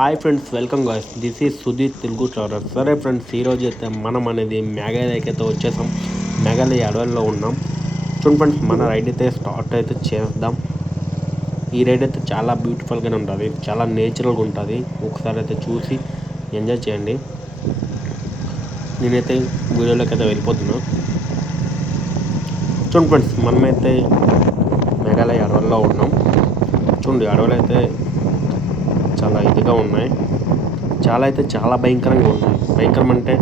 Hi friends, welcome guys. This is Sudheer Telugu traveller. సరే friends, ఈరోజు అయితే మనం అనేది మేఘాలయకి అయితే వచ్చేసాం. మేఘాలయ అడవుల్లో ఉన్నాం. చూడండి ఫ్రెండ్స్, మన రైడ్ అయితే స్టార్ట్ అయితే చేద్దాం. ఈ రైడ్ అయితే చాలా బ్యూటిఫుల్గానే ఉంటుంది, చాలా నేచురల్గా ఉంటుంది. ఒకసారి అయితే చూసి ఎంజాయ్ చేయండి. నేనైతే వీడియోలోకి అయితే వెళ్ళిపోతున్నా. చూడండి ఫ్రెండ్స్, మనమైతే మేఘాలయ అడవుల్లో ఉన్నాం. చూడండి, అడవులు అయితే చాలా ఇదిగా ఉన్నాయి. చాలా భయంకరంగా ఉన్నాయి. భయంకరం అంటే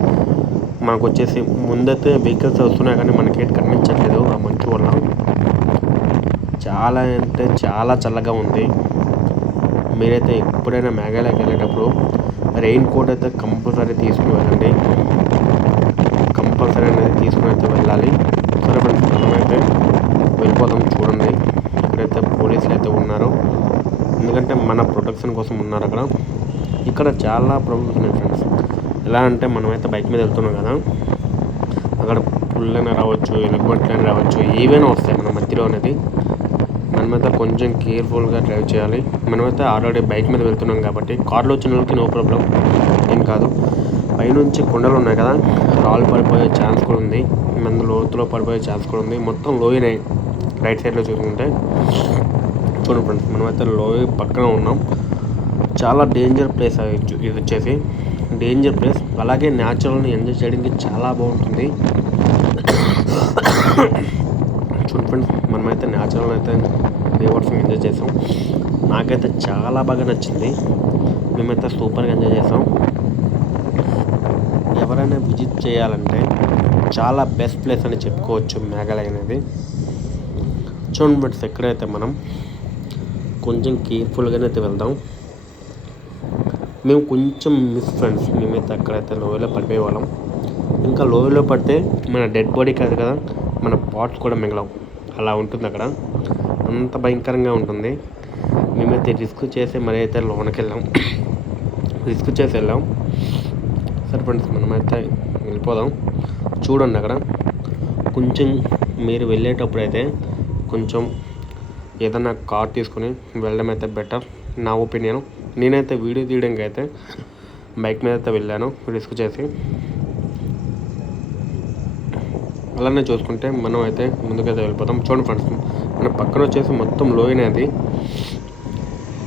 మనకు వచ్చేసి ముందైతే వెహికల్స్ వస్తున్నాయి, కానీ మనకి ఏది కనిపించట్లేదు ఆ మంచు వల్ల. చాలా అంటే చాలా చల్లగా ఉంది. మీరైతే ఎప్పుడైనా మేఘాలయకి వెళ్ళేటప్పుడు రెయిన్ కోట్ అయితే కంపల్సరీ తీసుకుని వెళ్ళండి. కంపల్సరీ అనేది తీసుకుని అయితే వెళ్ళాలి. సరే ఫ్రెండ్స్, మనమైతే వెళ్ళిపోదాం. చూడండి, ఇక్కడైతే పోలీసులు అయితే ఉన్నారు, ఎందుకంటే మన ప్రొటెక్షన్ కోసం ఉన్నారు అక్కడ. ఇక్కడ చాలా ప్రాబ్లమ్స్ ఉన్నాయి ఫ్రెండ్స్. ఎలా అంటే మనమైతే బైక్ మీద వెళ్తున్నాం కదా, అక్కడ పుల్లైనా రావచ్చు, ఎలుగుబంట్లైనా రావచ్చు, ఏవైనా వస్తాయి మన మధ్యలో అనేది. మనమైతే కొంచెం కేర్ఫుల్గా డ్రైవ్ చేయాలి. మనమైతే ఆల్రెడీ బైక్ మీద వెళ్తున్నాం కాబట్టి కార్లో వచ్చిన వాళ్ళకి నో ప్రాబ్లం, ఏం కాదు. పైనుంచి కొండలు ఉన్నాయి కదా, రాళ్ళు పడిపోయే ఛాన్స్ కూడా ఉంది, మన లోతులో పడిపోయే ఛాన్స్ కూడా ఉంది. మొత్తం లోయనే రైట్ సైడ్లో చూసుకుంటే. చూడండి ఫ్రెండ్స్, మనమైతే లోయ పక్కన ఉన్నాం. చాలా డేంజర్ ప్లేస్ ఇది వచ్చేసి డేంజర్ ప్లేస్. అలాగే న్యాచురల్ని ఎంజాయ్ చేయడానికి చాలా బాగుంటుంది. చూడండి ఫ్రెండ్స్, మనమైతే న్యాచురల్ అయితే రివర్స్ ఎంజాయ్ చేసాం. నాకైతే చాలా బాగా నచ్చింది. మేమైతే సూపర్గా ఎంజాయ్ చేసాం. ఎవరైనా విజిట్ చేయాలంటే చాలా బెస్ట్ ప్లేస్ అని చెప్పుకోవచ్చు మేఘాలయ అనేది. చూడండి ఫ్రెండ్స్, ఎక్కడైతే మనం కొంచెం కేర్ఫుల్గానే అయితే వెళ్దాం. మేము కొంచెం మిస్ ఫ్రెండ్స్, మేమైతే అక్కడైతే లోయలో పడిపోయేవాళ్ళం. ఇంకా లోయలో పడితే మన డెడ్ బాడీ కాదు కదా, మన పార్ట్స్ కూడా మిగలవు. అలా ఉంటుంది అక్కడ, అంత భయంకరంగా ఉంటుంది. మేమైతే రిస్క్ చేసి మరి అయితే లోనకి వెళ్ళాం. రిస్క్ చేసి వెళ్ళాం. సరే ఫ్రెండ్స్, మనమైతే వెళ్ళిపోదాం. చూడండి, అక్కడ కొంచెం మీరు వెళ్ళేటప్పుడు అయితే కొంచెం ఏదైనా కార్ తీసుకొని వెళ్ళడం అయితే బెటర్, నా ఒపీనియన్. నేనైతే వీడియో తీయడానికి అయితే బైక్ మీద అయితే వెళ్ళాను రిస్క్ చేసి. అలానే చూసుకుంటే మనం అయితే ముందుకైతే వెళ్ళిపోతాం. చూడండి ఫ్రెండ్స్, మన పక్కన వచ్చేసి మొత్తం లోయనే అది.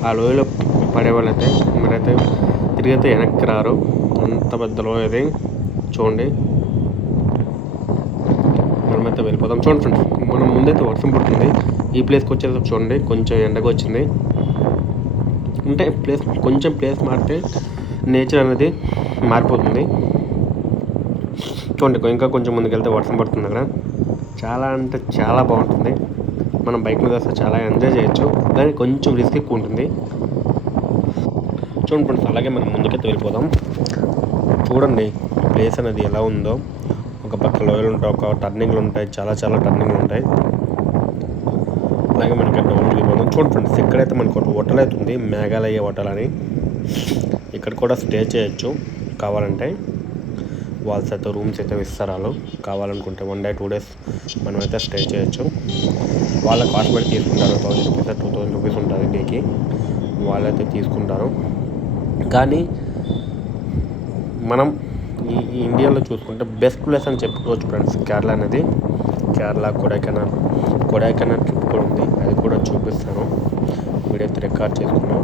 ఆ లోయలో పడే వాళ్ళైతే మరైతే తిరిగితే వెనక్కి రారు, అంత పెద్ద లోయ అది. చూడండి, మనమైతే వెళ్ళిపోతాం. చూడండి ఫ్రెండ్స్, మనం ముందైతే వర్షం పడుతుంది. ఈ ప్లేస్కి వచ్చేసి చూడండి, కొంచెం ఎండగా వచ్చింది. అంటే కొంచెం ప్లేస్ మారితే నేచర్ అనేది మారిపోతుంది. చూడండి, ఇంకా కొంచెం ముందుకెళ్తే వర్షం పడుతుంది అక్కడ. చాలా అంటే చాలా బాగుంటుంది. మనం బైక్ మీద వస్తే చాలా ఎంజాయ్ చేయొచ్చు, కానీ కొంచెం రిస్క్ ఎక్కువ ఉంటుంది. చూడండి ఫ్రెండ్స్, అలాగే మనం ముందుకైతే వెళ్ళిపోదాం. చూడండి ప్లేస్ అనేది ఎలా ఉందో. ఒక పక్క లోయలు ఉంటాయి, ఒక టర్నింగ్లు ఉంటాయి, చాలా టర్నింగ్లు ఉంటాయి. అలాగే మనకి డౌన్ వెళ్ళిపోదాం. చూడండి ఫ్రెండ్స్, ఇక్కడైతే మనకు ఒక హోటల్ అయితే ఉంది, మేఘాలయ హోటల్ అని. ఇక్కడ కూడా స్టే చేయొచ్చు కావాలంటే. వాళ్ళస్ అయితే రూమ్స్ అయితే ఇస్తారు వాళ్ళు. కావాలనుకుంటే 1 day 2 days మనమైతే స్టే చేయొచ్చు. వాళ్ళ కాస్ట్ బట్టి తీసుకుంటారు. 1000 రూపీస్ 2000 రూపీస్ ఉంటుంది డేకి, వాళ్ళైతే తీసుకుంటారు. కానీ మనం ఈ ఇండియాలో చూసుకుంటే బెస్ట్ ప్లేస్ అని చెప్పుకోవచ్చు ఫ్రెండ్స్ కేరళ అనేది. కేరళ, కొడైకెనాల్ ట్రిప్ కూడా ఉంది, అది కూడా చూపిస్తాను. వీడైతే రికార్డ్ చేసుకున్నాం,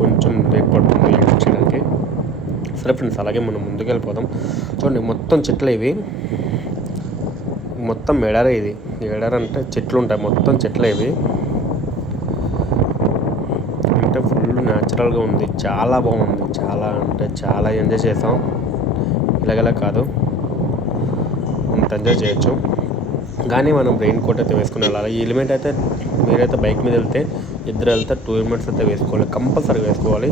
కొంచెం లేట్ పడుతుంది ఎడిట్ చేయడానికి. సరే ఫ్రెండ్స్, అలాగే మనం ముందుకు వెళ్ళిపోదాం. చూడండి, మొత్తం చెట్లు ఇవి, మొత్తం ఎడారే ఇది. ఎడారి అంటే చెట్లు ఉంటాయి, మొత్తం చెట్లే ఇవి. అంటే ఫుల్ న్యాచురల్గా ఉంది, చాలా బాగుంది. చాలా అంటే చాలా ఎంజాయ్ చేసాం. ఇలాగలా కాదు, అంత ఎంజాయ్ చేయొచ్చు. కానీ మనం రెయిన్ కోట్ అయితే వేసుకుని వెళ్ళాలి. ఈ హెల్మెట్ అయితే మీరైతే బైక్ మీద వెళ్తే ఇద్దరు వెళ్తే 2 హెల్మెట్స్ అయితే వేసుకోవాలి, కంపల్సరీగా వేసుకోవాలి.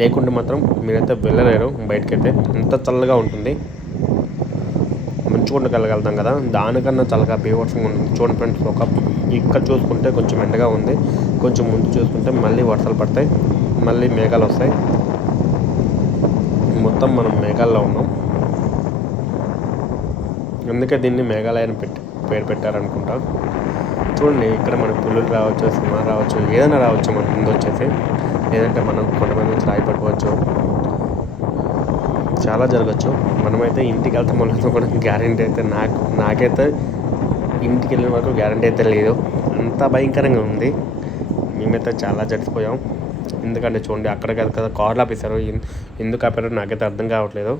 లేకుంటే మాత్రం మీరైతే వెళ్ళలేరు బయటకైతే. అంత చల్లగా ఉంటుంది. మంచుకుంటూ వెళ్ళగలుగుతాం కదా, దానికన్నా చల్లగా బీభత్సంగా ఉంటుంది. చూడండి ఫ్రెండ్స్, ఇక్కడ చూసుకుంటే కొంచెం ఎండగా ఉంది, కొంచెం ముందు చూసుకుంటే మళ్ళీ వర్షాలు పడతాయి, మళ్ళీ మేఘాలు వస్తాయి. మొత్తం మనం మేఘాల్లో ఉన్నాం, అందుకే దీన్ని మేఘాలయ అని పేరు పెట్టారనుకుంటా. చూడండి, ఇక్కడ మనకు పులులు రావచ్చు, సింహాలు రావచ్చు, ఏదైనా రావచ్చు మన ముందు వచ్చేసి. లేదంటే మనం కొండ మీద నుంచి రాయి పడిపోవచ్చు, చాలా జరగచ్చు. మనమైతే ఇంటికి వెళ్తాం లేదో కూడా గ్యారెంటీ అయితే నాకైతే ఇంటికి వెళ్ళిన వరకు గ్యారెంటీ అయితే లేదు. అంత భయంకరంగా ఉంది. మేమైతే చాలా జడిసిపోయాం. ఎందుకంటే చూడండి అక్కడ కదా కార్లు ఆపేశారు. ఎందుకు ఆపారో నాకైతే అర్థం కావట్లేదు.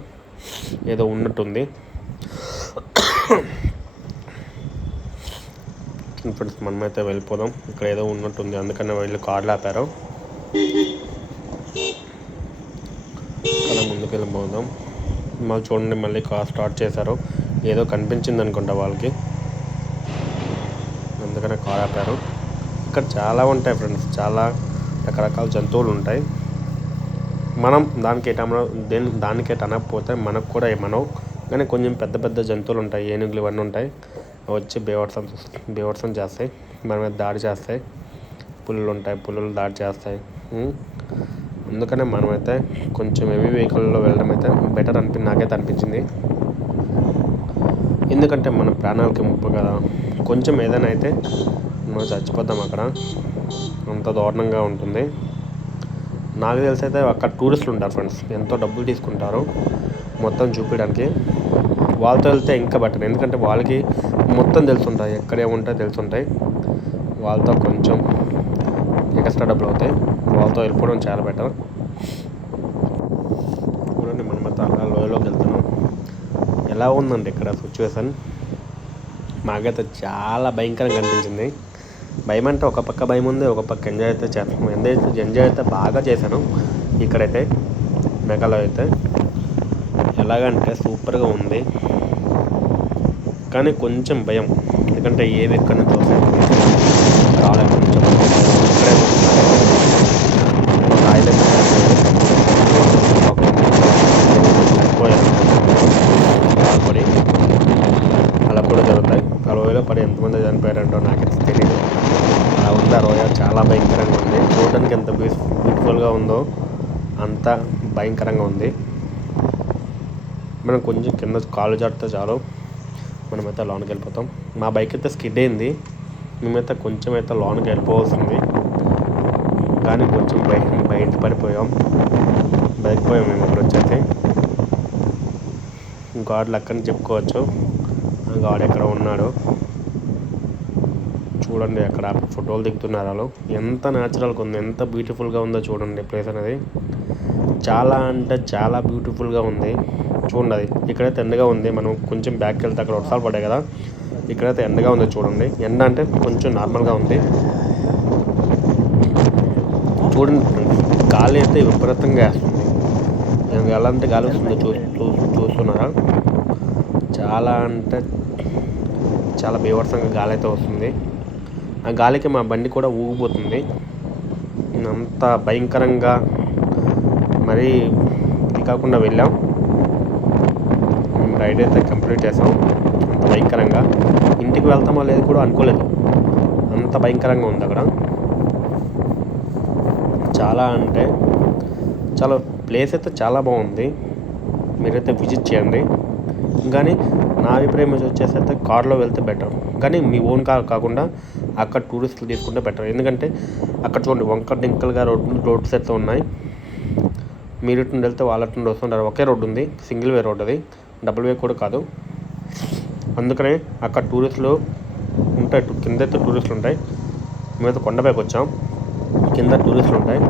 ఏదో ఉన్నట్టుంది. ఫ్రెండ్స్ మనమైతే వెళ్ళిపోదాం. ఇక్కడ ఏదో ఉన్నట్టుంది, అందుకనే వీళ్ళు కార్లు ఆపారు. అలా ముందుకు వెళ్ళిపోదాం. మళ్ళీ చూడండి మళ్ళీ కార్ స్టార్ట్ చేశారు. ఏదో కనిపించింది అనుకుంటా వాళ్ళకి, అందుకనే కార్ ఆపారు. ఇక్కడ చాలా ఉంటాయి ఫ్రెండ్స్, చాలా రకరకాల జంతువులు ఉంటాయి. మనం దానికి అనకపోతే మనకు కూడా ఏమనవు. కానీ కొంచెం పెద్ద పెద్ద జంతువులు ఉంటాయి, ఏనుగులు ఇవన్నీ ఉంటాయి. వచ్చి బీభత్సం చేస్తాయి, మన మీద దాడి చేస్తాయి. పులులు ఉంటాయి, పులులు దాడి చేస్తాయి. అందుకనే మనమైతే కొంచెం హెవీ వెహికల్లో వెళ్ళడం అయితే బెటర్ నాకైతే అనిపించింది. ఎందుకంటే మన ప్రాణాలకి ముప్పు కదా. కొంచెం ఏదైనా అయితే మనం చచ్చిపోతాం అక్కడ, అంత దారుణంగా ఉంటుంది. నాకు తెలిసి అయితే అక్కడ టూరిస్టులు ఉంటారు ఫ్రెండ్స్, ఎంతో డబ్బులు తీసుకుంటారు మొత్తం చూపించడానికి. వాళ్ళతో వెళ్తే ఇంకా బెటర్, ఎందుకంటే వాళ్ళకి మొత్తం తెలుసుంటాయి, ఎక్కడ ఏముంటాయో తెలుసుంటాయి. వాళ్ళతో కొంచెం ఎక్స్ట్రా డబ్బులు అవుతాయి. వాళ్ళతో వెళ్ళిపోవడం చాలా బెటర్. చూడండి మనమైతే అలా లోయలోకి వెళ్తున్నాం. ఎలా ఉందండి ఇక్కడ సిచ్యువేషన్? మాకైతే చాలా భయంకరంగా అనిపించింది. భయం అంటే ఒక పక్క భయం ఉంది, ఒక పక్క ఎంజాయ్ అయితే చేస్తాను. ఎంజాయ్ అయితే బాగా చేశాను. ఇక్కడైతే మేఘాలయ అయితే ఎలాగంటే సూపర్గా ఉంది. కానీ కొంచెం భయం, ఎందుకంటే ఏవి ఎక్కడి నుంచి వస్తాయి చాలా కొంచెం రాయలే పడి అలా కూడా జరుగుతాయి. ఆ లోయలో పడి ఎంతమంది చనిపోయారంటో నాకైతే తెలియదు. అలా ఉంది ఆ లోయ, చాలా భయంకరంగా ఉంది. చూడడానికి ఎంత బ్యూటిఫుల్గా ఉందో అంత భయంకరంగా ఉంది. మనం కొంచెం కింద కాలు జాడితే చాలు మనమైతే లోనికి వెళ్ళిపోతాం. మా బైక్ అయితే స్కిడ్ అయింది, మేమైతే కొంచెం అయితే లోనికి వెళ్ళిపోవాల్సింది. కానీ కొంచెం బయట పడిపోయాం, మేము అప్పుడు వచ్చేసి. గాడ్ లక్ అని చెప్పుకోవచ్చు. గాడ్ ఎక్కడ ఉన్నాడు చూడండి, అక్కడ ఫోటోలు దిగుతున్నారు వాళ్ళు. ఎంత న్యాచురల్గా ఉంది, ఎంత బ్యూటిఫుల్గా ఉందో చూడండి. ప్లేస్ అనేది చాలా అంటే చాలా బ్యూటిఫుల్గా ఉంది. చూడండి, అది ఇక్కడైతే ఎండగా ఉంది. మనం కొంచెం బ్యాక్కి వెళ్తే అక్కడ వర్షాలు పడ్డాయి కదా, ఇక్కడైతే ఎండగా ఉంది. చూడండి, ఎండ అంటే కొంచెం నార్మల్గా ఉంది. చూడండి గాలి అయితే విపరీతంగా వేస్తుంది. ఎలాంటి గాలి వస్తుందో చూస్తున్నారా? చాలా అంటే చాలా బీభత్సంగా గాలి అయితే వస్తుంది. ఆ గాలికి మా బండి కూడా ఊగిపోతుంది. అంత భయంకరంగా మరి ఇది కాకుండా వెళ్ళాం. రైడ్ అయితే కంప్లీట్ చేసాం. అంత భయంకరంగా ఇంటికి వెళ్తామో లేదు కూడా అనుకోలేదు, అంత భయంకరంగా ఉంది అక్కడ. చాలా అంటే చాలా ప్లేస్ అయితే చాలా బాగుంది, మీరైతే విజిట్ చేయండి. కానీ నా అభిప్రాయం వచ్చేసి అయితే కార్లో వెళ్తే బెటర్. కానీ మీ ఓన్ కార్ కాకుండా అక్కడ టూరిస్టులు తీసుకుంటే బెటర్. ఎందుకంటే అక్కడ చూడండి వంకర డింకలుగా రోడ్స్ అయితే ఉన్నాయి. మీరు ఇటు వెళ్తే వాళ్ళ నుండి వస్తుంటారు. ఒకే రోడ్డు ఉంది, సింగిల్ వే రోడ్, అది డబుల్ వే కూడా కాదు. అందుకనే అక్కడ టూరిస్టులు ఉంటాయి, కింద అయితే టూరిస్టులు ఉంటాయి. మేమైతే కొండపైకి వచ్చాం, కింద టూరిస్టులు ఉంటాయి.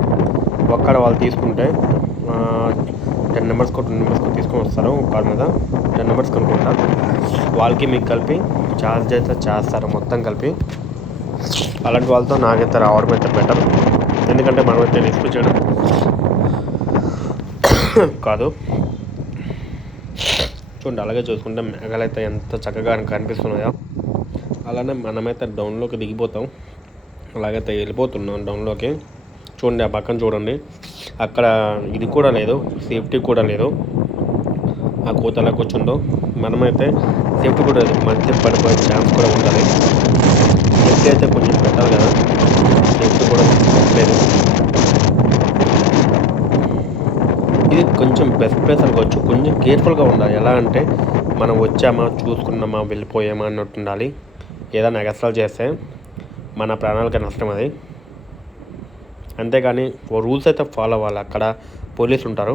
అక్కడ వాళ్ళు తీసుకుంటే 10 మెంబర్స్ 20 మెంబర్స్ తీసుకొని వస్తారు కార్ మీద. 10 మెంబర్స్ కనుక్కుంటా, వాళ్ళకి మీకు కలిపి ఛార్జ్ అయితే చేస్తారు మొత్తం కలిపి. అలాంటి వాళ్ళతో నాకైతే రావడం అయితే బెటర్, ఎందుకంటే మనమైతే రిస్క్ చేయడం కాదు. చూడండి అలాగే చూసుకుంటే మేఘాలు అయితే ఎంత చక్కగా కనిపిస్తున్నాయో. అలానే మనమైతే డౌన్లోకి దిగిపోతాం. అలాగైతే వెళ్ళిపోతున్నాం డౌన్లోకి. చూడండి ఆ పక్కన చూడండి, అక్కడ ఇది కూడా లేదు, సేఫ్టీ కూడా లేదు. ఆ కోత ఎలా కూర్చుందో, మనమైతే సేఫ్టీ కూడా లేదు, మధ్య పడిపోయే ఛాన్స్ కూడా ఉంటుంది. సేఫ్టీ అయితే కొంచెం పెట్టాలి కదా, సేఫ్టీ కూడా లేదు. ఇది కొంచెం బెస్ట్ ప్లేస్ అనుకోవచ్చు. కొంచెం కేర్ఫుల్గా ఉండాలి. ఎలా అంటే మనం వచ్చామా చూసుకున్నామా వెళ్ళిపోయామా అన్నట్టు ఉండాలి. ఏదైనా ఎగస్ట్రాలు చేస్తే మన ప్రాణాలకి నష్టం అది. అంతేగాని రూల్స్ అయితే ఫాలో అవ్వాలి. అక్కడ పోలీసులు ఉంటారు,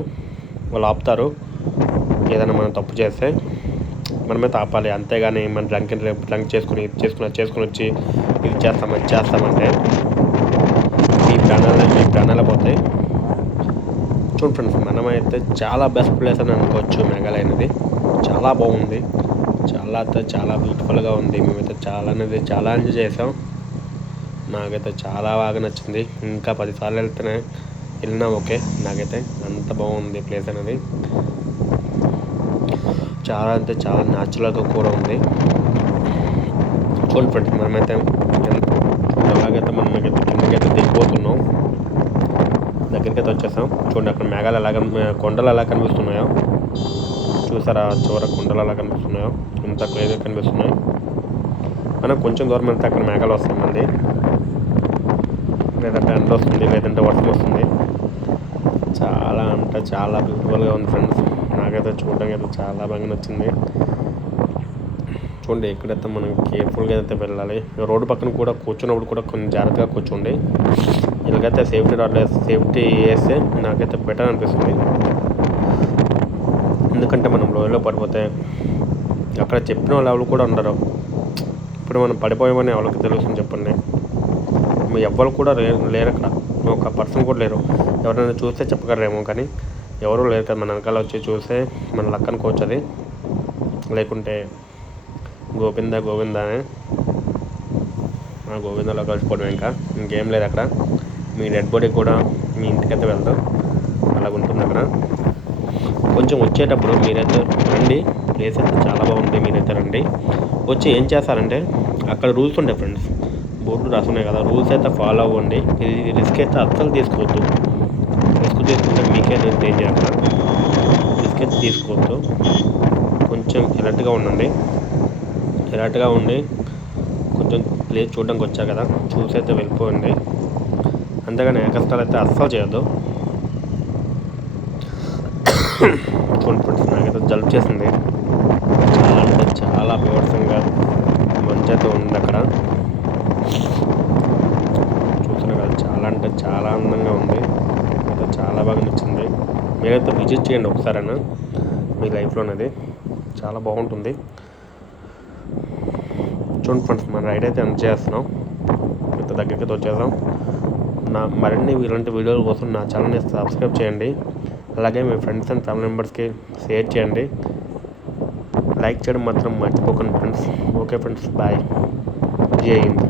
వాళ్ళు ఆపుతారు. ఏదైనా మనం తప్పు చేస్తే మనమైతే ఆపాలి. అంతేగాని మనం డ్రంక్ చేసుకుని వచ్చి ఇది చేస్తామంటే మీ ప్రాణాలు పోతాయి. చూడండి ఫ్రెండ్స్, మనమైతే చాలా బెస్ట్ ప్లేస్ అని అనుకోవచ్చు. మేఘాలయ అనేది చాలా బాగుంది, చాలా బ్యూటిఫుల్గా ఉంది. మేమైతే చాలా ఎంజాయ్ చేసాం. నాకైతే చాలా బాగా నచ్చింది. ఇంకా 10 సార్లు వెళ్ళినా ఓకే. నాకైతే అంత బాగుంది ప్లేస్ అనేది. చాలా న్యాచురల్గా కూడా ఉంది. చూడండి ఫ్రెండ్స్, మనమైతే కిందకైతే దిగిపోతున్నాం. దగ్గరికైతే వచ్చేసాం. చూడండి అక్కడ మేఘాలు కొండలు ఎలా కనిపిస్తున్నాయో చూసారా? చివర కొండలు ఎలా కనిపిస్తున్నాయో ఇంత క్లియర్గా కనిపిస్తున్నాయి. మనం కొంచెం దూరం వెళ్తే అక్కడ మేఘాలు వస్తాయి. మళ్ళీ లేదంటే ఎండ వస్తుంది, లేదంటే వర్షం వస్తుంది. చాలా బ్యూటిఫుల్గా ఉంది ఫ్రెండ్స్. నాకైతే చూడడానికి అయితే చాలా బాగా నచ్చింది. చూడండి, ఎక్కడైతే మనం కేర్ఫుల్గా అయితే వెళ్ళాలి. రోడ్డు పక్కన కూడా కూర్చున్నప్పుడు కూడా కొంచెం జాగ్రత్తగా కూర్చోండి. ఇలాగైతే సేఫ్టీ వేస్తే నాకైతే బెటర్ అనిపిస్తుంది. ఎందుకంటే మనం లోయలో పడిపోతే అక్కడ చెప్పిన వాళ్ళు కూడా ఉండరు. ఇప్పుడు మనం పడిపోయామని ఎవరికి తెలుస్తుంది చెప్పండి? ఎవ్వరు కూడా లేరు అక్కడ. ఒక పర్సన్ కూడా లేరు. ఎవరైనా చూస్తే చెప్పగలరేమో, కానీ ఎవరూ లేరు కదా. మన వెనకాల వచ్చి చూస్తే మన లక్ అనుకోవచ్చు అది. లేకుంటే గోవిందా అని గోవిందాలో కలిసిపోవడం. ఇంకేం లేదు అక్కడ. మీ డెడ్ బాడీ కూడా మీ ఇంటికైతే వెళ్తాం. అలాగుంటుంది అక్కడ. కొంచెం వచ్చేటప్పుడు మీరైతే రండి. ప్లేస్ అయితే చాలా బాగుంది. మీరైతే రండి. వచ్చి ఏం చేస్తారంటే అక్కడ రూల్స్ ఉంటాయి ఫ్రెండ్స్. బోర్డు రాసున్నాయి కదా, రూల్స్ అయితే ఫాలో అవ్వండి. రిస్క్ అయితే అస్సలు తీసుకోవద్దు. రిస్క్ తీసుకుంటే మీకే డేంజర్ అక్కడ. రిస్క్ అయితే తీసుకోవద్దు. కొంచెం అలర్ట్గా ఉండి కొంచెం ప్లేస్ చూడడానికి వచ్చారు కదా, చూసి అయితే వెళ్ళిపోండి. అంతేగాని కష్టాలు అయితే అస్సలు చేయొద్దు. చూడండి, నాకైతే జలుబు చేసింది. చాలా బీభత్సంగా మంచి అయితే ఉంది అక్కడ. చూస్తున్నా కదా, చాలా అందంగా ఉంది. అయితే చాలా బాగా నచ్చింది. మీరైతే విజిట్ చేయండి ఒకసారైనా మీ లైఫ్లో అనేది. చాలా బాగుంటుంది. చూడండి ఫ్రెండ్స్, మన రైడ్ అయితే ఎంజాయ్ చేస్తున్నాం. ఇంత దగ్గరికి వచ్చేసాం. మరిన్ని ఇలాంటి వీడియోల కోసం నా ఛానల్ని సబ్స్క్రైబ్ చేయండి. అలాగే మీ ఫ్రెండ్స్ అండ్ ఫ్యామిలీ మెంబర్స్కి షేర్ చేయండి. లైక్ చేయడం మాత్రం మర్చిపోకండి ఫ్రెండ్స్. Okay friends, bye. జై హింద్.